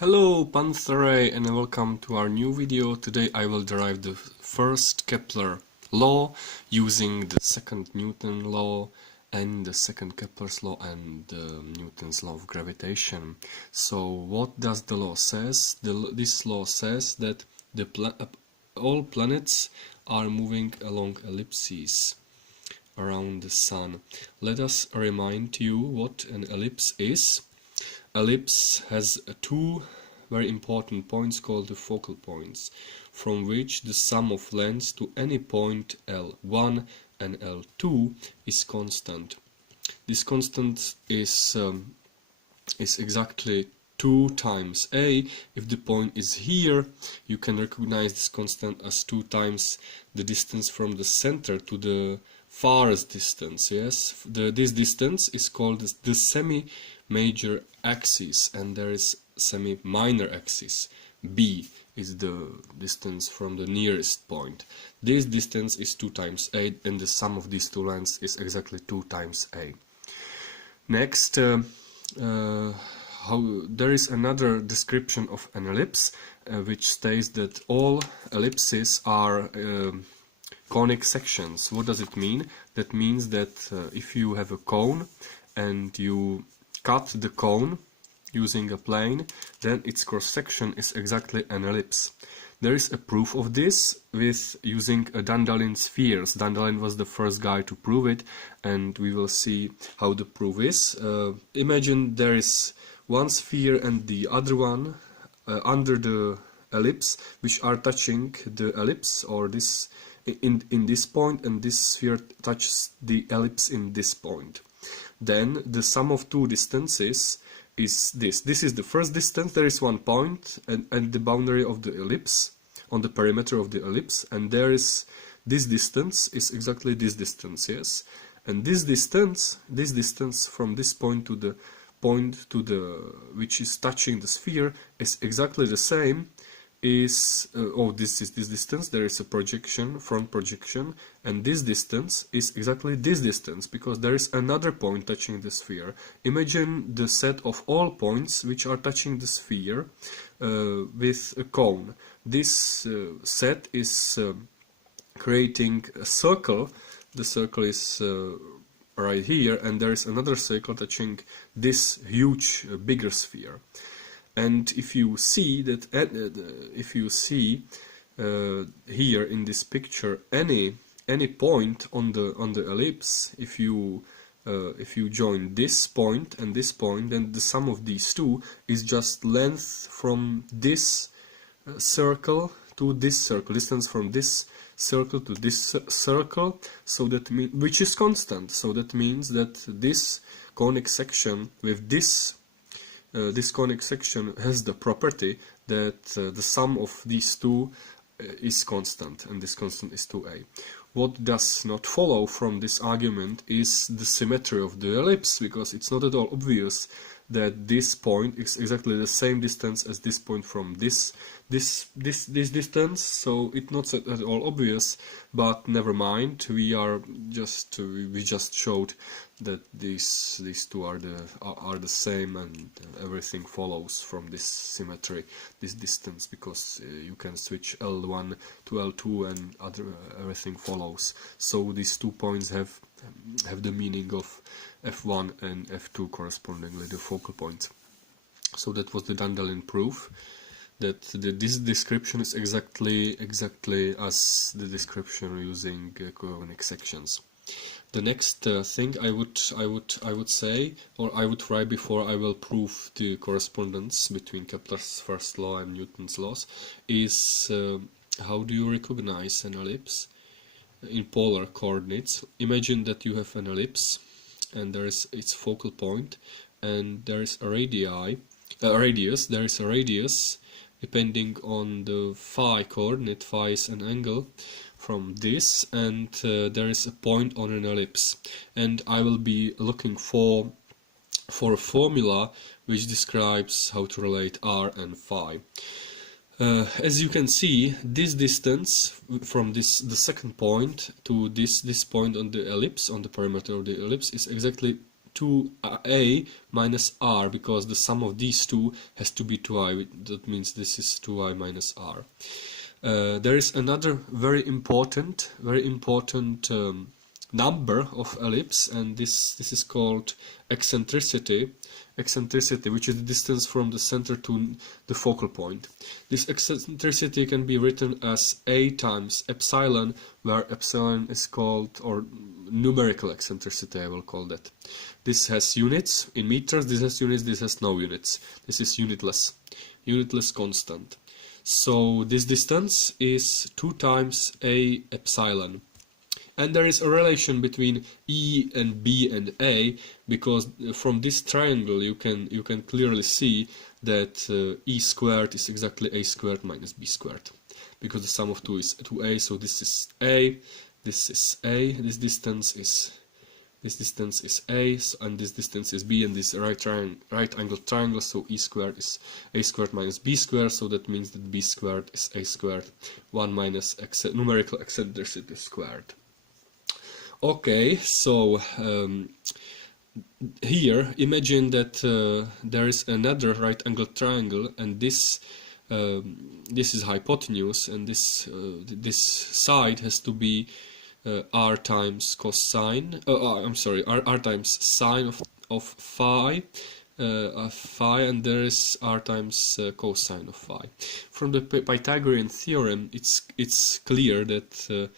Hello Pantherae and welcome to our new video. Today I will derive the first Kepler law using the second Newton law and the second Kepler's law and Newton's law of gravitation. So what does the law says? This law says that all planets are moving along ellipses around the Sun. Let us remind you what an ellipse is. Ellipse has two very important points called the focal points, from which the sum of lengths to any point L1 and L2 is constant. This constant is exactly 2 times a. If the point is here, you can recognize this constant as 2 times the distance from the center to the farthest distance. Yes, this distance is called the semi-major axis, and there is semi-minor axis. B is the distance from the nearest point. This distance is 2 times a, and the sum of these two lengths is exactly 2 times a. Next, there is another description of an ellipse, which states that all ellipses are conic sections. What does it mean? That means that if you have a cone and you cut the cone using a plane, then its cross-section is exactly an ellipse. There is a proof of this with using Dandelion spheres. Dandelion was the first guy to prove it, and we will see how the proof is. Imagine there is one sphere and the other one under the ellipse, which are touching the ellipse, or this in this point, and this sphere touches the ellipse in this point. Then the sum of two distances is this. This is the first distance. There is one point and the boundary of the ellipse on the perimeter of the ellipse, and there is this distance is exactly this distance. Yes, and this distance from this point to the which is touching the sphere is exactly the same. This is this distance. There is a projection, front projection, and this distance is exactly this distance, because there is another point touching the sphere. Imagine the set of all points which are touching the sphere with a cone. This set is creating a circle. The circle is right here, and there is another circle touching this huge, bigger sphere. And if you see that, here in this picture, any point on the ellipse, if you join this point and this point, then the sum of these two is just length from this circle to this circle, distance from this circle to this circle, so that which is constant. So that means that this conic section with this conic section has the property that the sum of these two is constant, and this constant is 2a. What does not follow from this argument is the symmetry of the ellipse, because it's not at all obvious that this point is exactly the same distance as this point from this distance. So it's not at all obvious, but never mind. We just showed that these two are the same, and everything follows from this symmetry, this distance, because you can switch L1 to L2 and everything follows. So these 2 points have the meaning of F1 and F2 correspondingly, the focal points. So that was the Dandelion proof, that this description is exactly as the description using conic sections. The next thing I would say, or I would try before I will prove the correspondence between Kepler's first law and Newton's laws, is how do you recognize an ellipse in polar coordinates? Imagine that you have an ellipse, and there is its focal point, and there is a radius. There is a radius depending on the phi coordinate. Phi is an angle from this, and there is a point on an ellipse, and I will be looking for a formula which describes how to relate r and phi. As you can see, this distance from the second point to this point on the ellipse, on the perimeter of the ellipse, is exactly 2a minus r, because the sum of these two has to be 2i. That means this is 2i minus r. There is another very important number of ellipse, and this is called eccentricity, which is the distance from the center to the focal point. This eccentricity can be written as a times epsilon, where epsilon is called, or numerical eccentricity I will call that. This has units in meters, this has units, this has no units. This is unitless constant. So this distance is 2 times a epsilon. And there is a relation between E and B and A, because from this triangle you can clearly see that E squared is exactly A squared minus B squared, because the sum of 2 is 2A. So this is A, this is A, this distance is A, and this distance is B, and this right angled triangle. So E squared is A squared minus B squared. So that means that B squared is A squared 1 minus numerical eccentricity squared. Okay, so here imagine that there is another right angled triangle, and this is hypotenuse, and this side has to be r times cosine. I'm sorry, r times sine of phi, and there is r times cosine of phi. From the Pythagorean theorem, it's clear that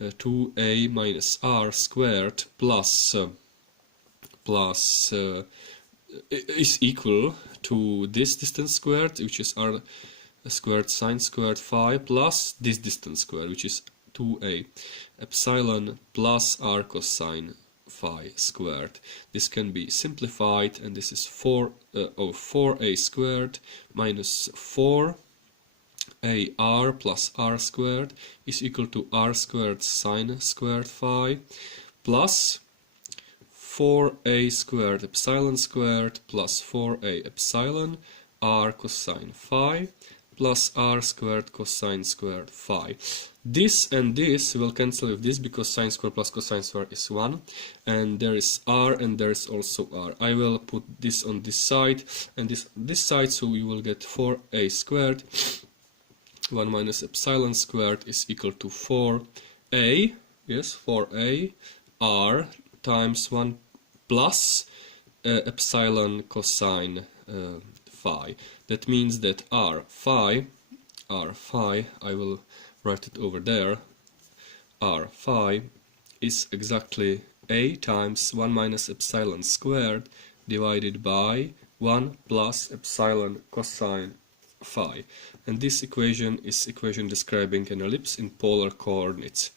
2a minus r squared plus is equal to this distance squared, which is r squared sine squared phi, plus this distance squared, which is 2a epsilon plus r cosine phi squared. This can be simplified, and this is 4a squared minus 4 ar plus r squared is equal to r squared sine squared phi plus 4a squared epsilon squared plus 4a epsilon r cosine phi plus r squared cosine squared phi. This and this will cancel with this, because sine squared plus cosine squared is 1, and there is r and there is also r. I will put this on this side and this side, so we will get 4a squared 1 minus epsilon squared is equal to 4a, yes, 4a r times 1 plus epsilon cosine phi. That means that r phi, I will write it over there, r phi is exactly a times 1 minus epsilon squared divided by 1 plus epsilon cosine phi. And this equation is equation describing an ellipse in polar coordinates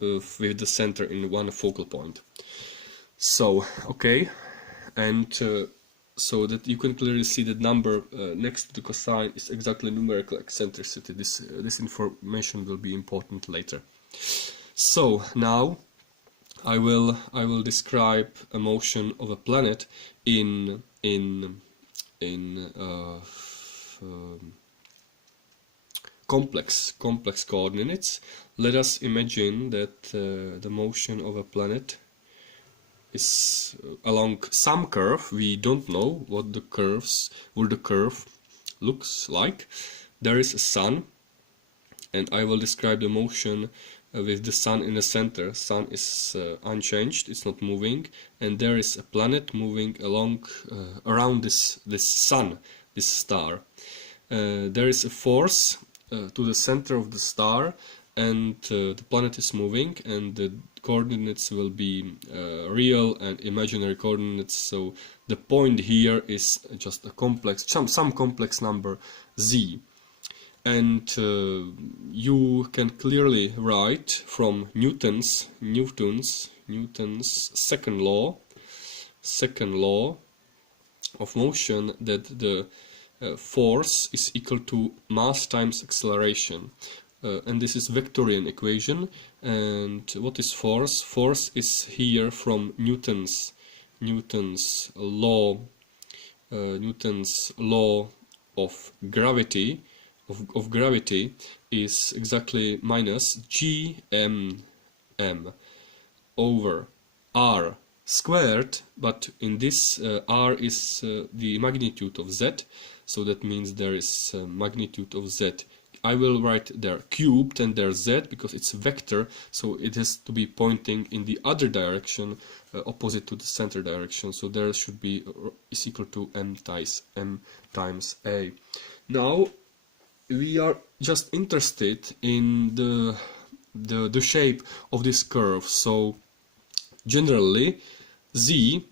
with the center in one focal point. So, okay, and so that you can clearly see that number next to the cosine is exactly numerical eccentricity. This information will be important later. So now I will describe a motion of a planet in complex coordinates. Let us imagine that the motion of a planet is along some curve. We don't know what the curve looks like. There is a sun, and I will describe the motion with the sun in the center. Sun is unchanged, it's not moving, and there is a planet moving along around this sun, this star. There is a force to the center of the star, and the planet is moving, and the coordinates will be real and imaginary coordinates. So the point here is just a complex, some complex number z. And you can clearly write from Newton's second law of motion that the force is equal to mass times acceleration, and this is Vectorian equation. And what is force? Force is here from Newton's law of gravity. Of gravity is exactly minus gmm over r squared, but in this r is the magnitude of z, so that means there is magnitude of z. I will write there cubed and there z because it's a vector, so it has to be pointing in the other direction, opposite to the center direction, so there should be is equal to m times a. Now we are just interested in the shape of this curve. So generally z,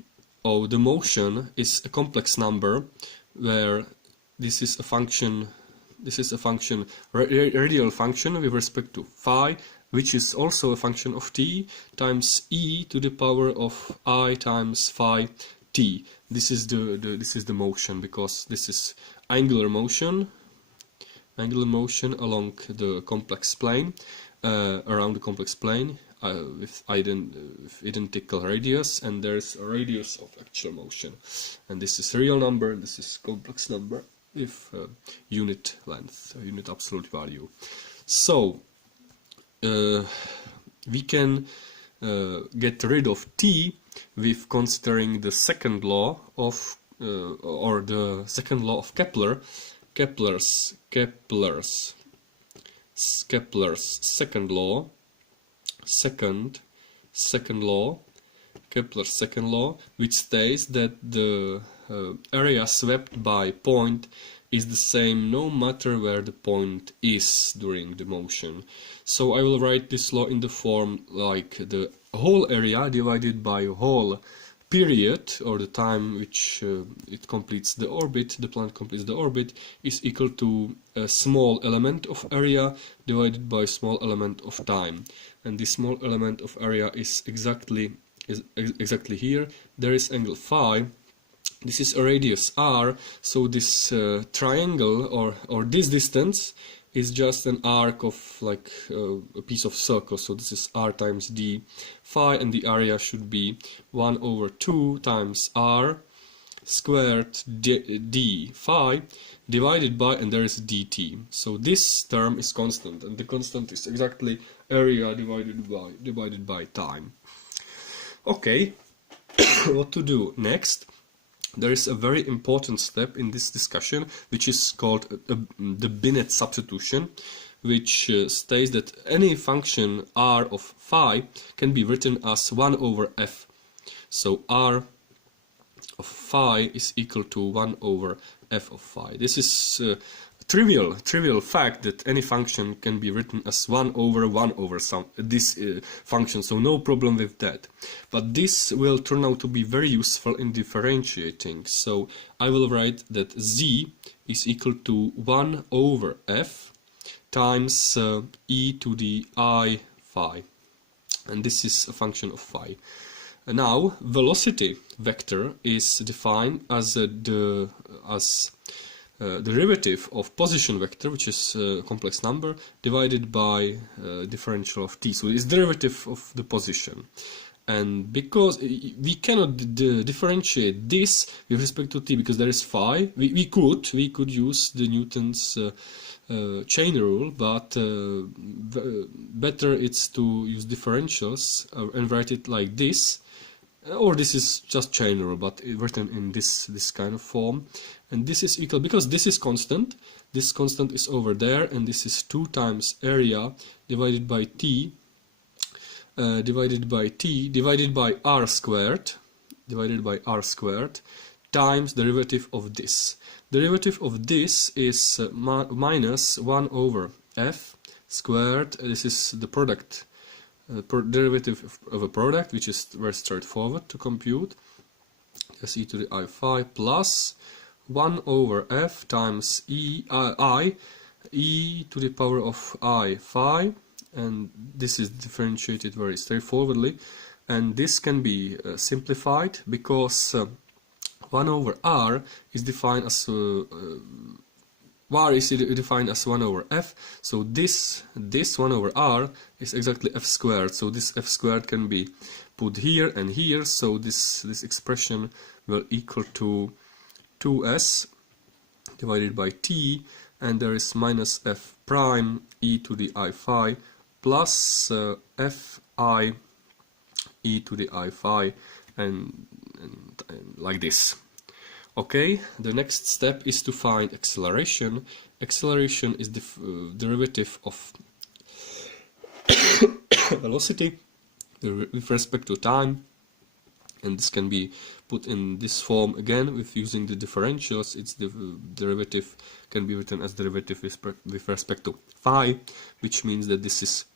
or the motion, is a complex number where this is a function, radial function with respect to phi, which is also a function of t, times e to the power of I times phi t. This is the motion, because this is angular motion along the complex plane, around the complex plane, with identical radius, and there's a radius of actual motion, and this is real number, and this is complex number with unit length, unit absolute value. So we can get rid of t with considering the second law of or the second law of Kepler, Kepler's second law, Kepler's second law, which states that the area swept by point is the same no matter where the point is during the motion. So I will write this law in the form like the whole area divided by whole period, or the time which it completes the orbit, the planet completes the orbit, is equal to a small element of area divided by small element of time. And this small element of area is exactly here. There is angle phi. This is a radius r, so this triangle or this distance is just an arc of like a piece of circle, so this is r times d phi, and the area should be 1 over 2 times r squared d phi divided by, and there is dt. So this term is constant, and the constant is exactly area divided by time. Okay, what to do next? There is a very important step in this discussion, which is called the Binet substitution, which states that any function r of phi can be written as 1 over f. So r of phi is equal to 1 over f of phi. This is a trivial fact that any function can be written as 1 over some this function, so no problem with that. But this will turn out to be very useful in differentiating. So I will write that z is equal to 1 over f times e to the I phi, and this is a function of phi. Now velocity vector is defined as derivative of position vector, which is a complex number, divided by differential of t. So it's derivative of the position. And because we cannot differentiate this with respect to t because there is phi, we could use the Newton's chain rule, but better it's to use differentials and write it like this. Or this is just chain rule, but written in this kind of form. And this is equal, because this is constant, this constant is over there, and this is 2 times area divided by t, divided by r squared, times derivative of this. Derivative of this is minus 1 over f squared. This is the product, derivative of a product, which is very straightforward to compute, as e to the I phi plus 1 over f times e to the power of I phi, and this is differentiated very straightforwardly, and this can be simplified because 1 over r is defined as defined as 1 over f, so this 1 over r is exactly f squared, so this f squared can be put here and here, so this expression will equal to 2s divided by t, and there is minus f prime e to the I phi plus fi e to the I phi and like this. Okay, the next step is to find acceleration. Acceleration is the derivative of velocity with respect to time, and this can be put in this form again with using the differentials. It's the derivative can be written as derivative with respect to phi, which means that this is,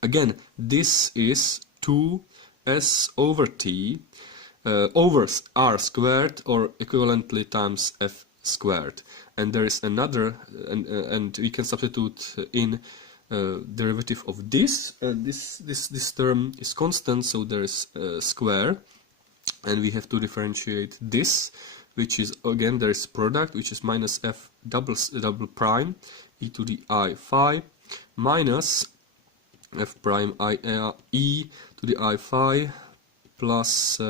again, this is 2s over t over r squared, or equivalently times f squared. And there is another, and we can substitute in derivative of this. This term is constant, so there is square, and we have to differentiate this, which is, again, there is product, which is minus f double prime e to the I phi minus f prime I e to the I phi plus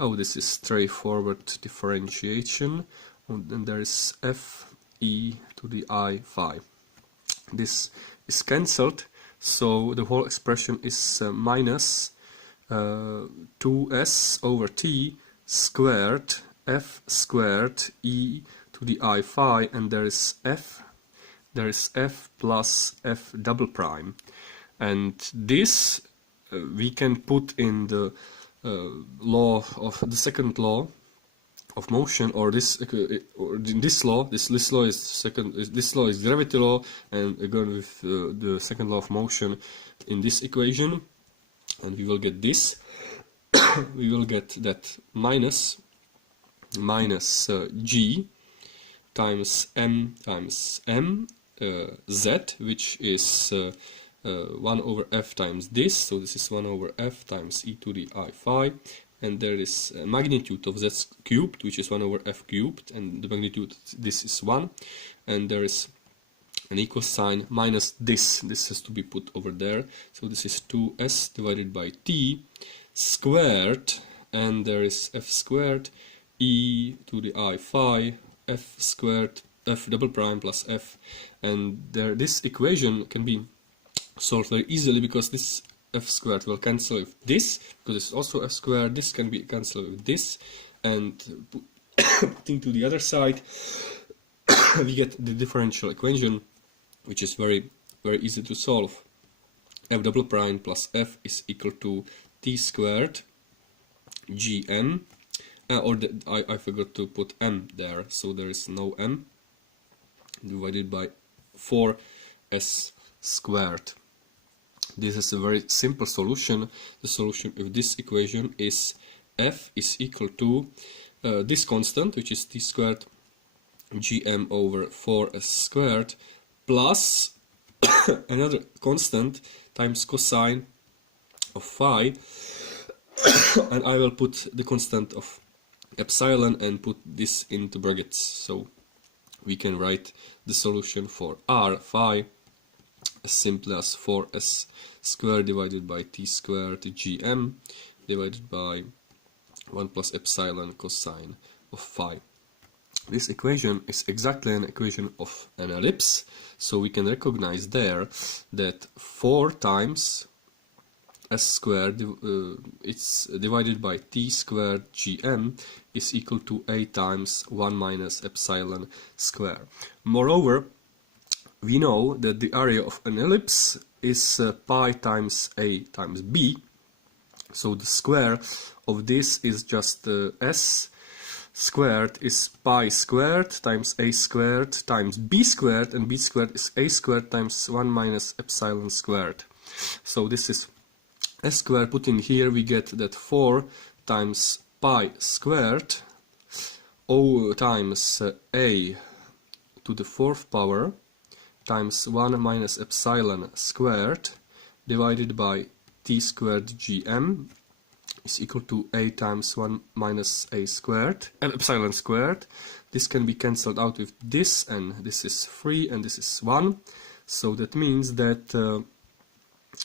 oh, this is straightforward differentiation, and there is f e to the I phi. This is cancelled, so the whole expression is minus 2s over t squared f squared e to the I phi, and there is f plus f double prime, and this we can put in the law of the second law of motion, or this or in this law. This law is second. This law is gravity law, and again with the second law of motion in this equation, and we will get this. We will get that minus g times m z, which is 1 over f times this, so this is 1 over f times e to the I phi, and there is a magnitude of z cubed, which is 1 over f cubed, and the magnitude, this is 1, and there is an equal sign minus this has to be put over there, so this is 2s divided by t squared, and there is f squared e to the I phi f squared f double prime plus f, and there this equation can be solved very easily, because this f squared will cancel with this, because it's also f squared. This can be cancelled with this, and putting to the other side we get the differential equation, which is very easy to solve. F double prime plus f is equal to t squared gm, I forgot to put m there, so there is no m, divided by 4s squared. This is a very simple solution. The solution of this equation is f is equal to this constant, which is t squared gm over 4s squared, plus another constant times cosine of phi, and I will put the constant of epsilon and put this into brackets, so we can write the solution for r phi as simply as 4s squared divided by t squared gm divided by 1 plus epsilon cosine of phi. This equation is exactly an equation of an ellipse, so we can recognize there that 4 times s squared it's divided by t squared gm is equal to a times 1 minus epsilon square. Moreover, we know that the area of an ellipse is pi times a times b, so the square of this is just s squared is pi squared times a squared times b squared, and b squared is a squared times 1 minus epsilon squared. So this is s squared. Put in here, we get that 4 times pi squared o times a to the 4th power times 1 minus epsilon squared divided by t squared gm is equal to a times 1 minus a squared and epsilon squared. This can be cancelled out with this, and this is 3 and this is 1, so that means that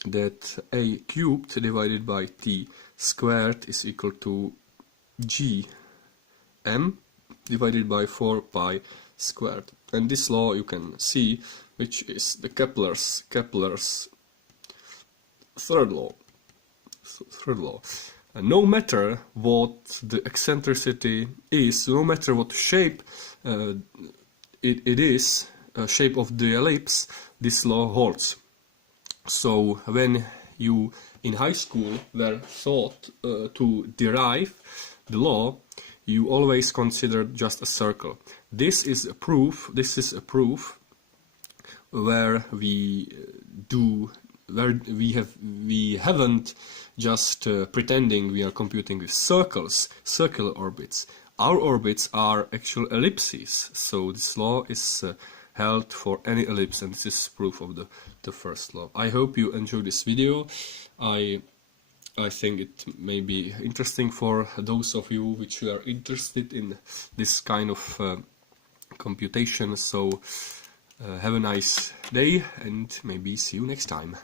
that a cubed divided by t squared is equal to gm divided by 4 pi squared. And this law you can see, which is the Kepler's third law. no matter what the eccentricity is, no matter what shape it is, shape of the ellipse, this law holds. So when you in high school were taught to derive the law, you always considered just a circle. This is a proof. This is a proof where we haven't just pretending we are computing with circles, circular orbits. Our orbits are actual ellipses. So this law is held for any ellipse, and this is proof of the first law. I hope you enjoyed this video. I think it may be interesting for those of you which are interested in this kind of computation. So have a nice day and maybe see you next time.